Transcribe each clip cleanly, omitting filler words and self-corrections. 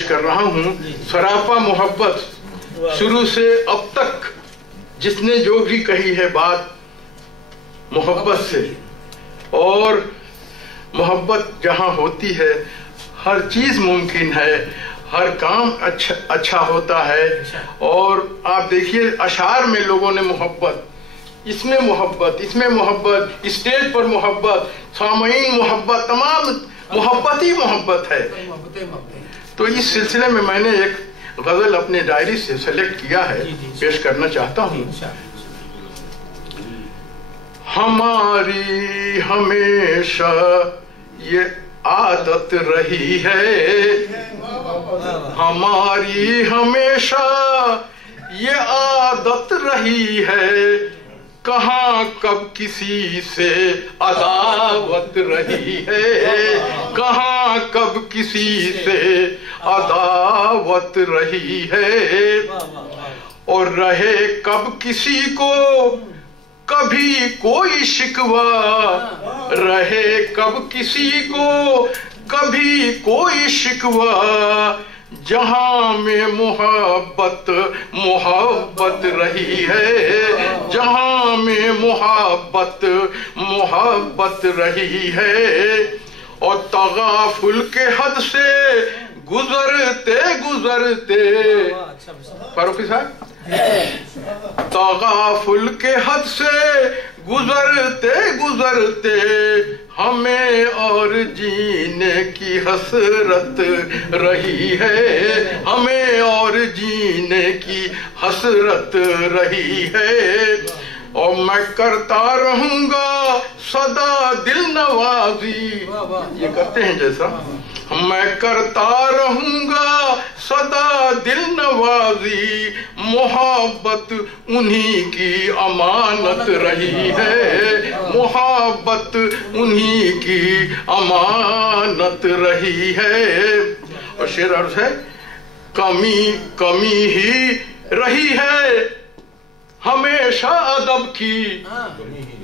کر رہا ہوں سراپا محبت شروع سے اب تک جس نے جو بھی کہی ہے بات محبت سے، اور محبت جہاں ہوتی ہے ہر چیز ممکن ہے، ہر کام اچھا ہوتا ہے۔ اور آپ دیکھیے اشعار میں لوگوں نے محبت، اس میں محبت، اس میں محبت، اسٹیج پر محبت، سامعین محبت، تمام محبت ہی محبت ہے۔ تو اس سلسلے میں نے ایک غزل اپنے ڈائری سے سلیکٹ کیا ہے، پیش کرنا چاہتا ہوں۔ ہماری ہمیشہ یہ عادت رہی ہے، ہماری ہمیشہ یہ عادت رہی ہے، کہاں کب کسی سے عداوت رہی ہے، کہاں کب کسی سے عداوت رہی ہے، اور رہے کب کسی کو کبھی کوئی شکوہ، رہے کب کسی کو کبھی کوئی شکوہ، جہاں میں محبت محبت رہی ہے، جہاں میں محبت محبت رہی ہے، اور تغافل کے حد سے گزرتے گزرتے فاروقی صاحب تغافل کے حد سے گزرتے گزرتے ہمیں اور جینے کی حسرت رہی ہے، ہمیں اور جینے کی حسرت رہی ہے، اور میں کرتا رہوں گا سدا دل نوازی، یہ کرتے ہیں جیسا، میں کرتا رہوں گا سدا دل نوازی، محبت انہی کی امانت رہی ہے، محبت انہی کی امانت رہی ہے۔ اور شعر عرض ہے، کمی ہی رہی ہے ہمیشہ ادب کی،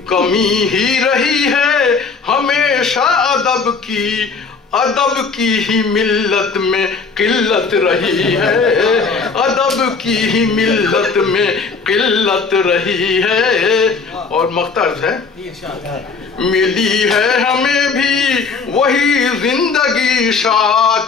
کمی ہی رہی ہے ہمیشہ ادب کی، ادب کی ہی ملت میں قلت رہی ہے، ادب کی ہی ملت میں قلت رہی ہے۔ اور مقطع ہے، ملی ہے ہمیں بھی وہی زندگی شاد،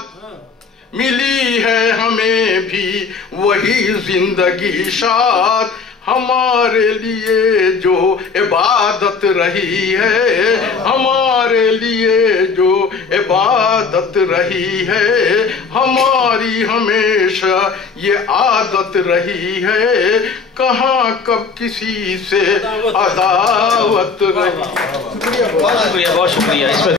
ملی ہے ہمیں بھی وہی زندگی شاد، ہمارے لیے جو عبادت رہی ہے، ہمارے لیے جو عبادت رہی ہے، ہماری ہمیشہ یہ عادت رہی ہے، کہاں کب کسی سے عداوت رہی۔ بہت شکریہ، بہت شکریہ۔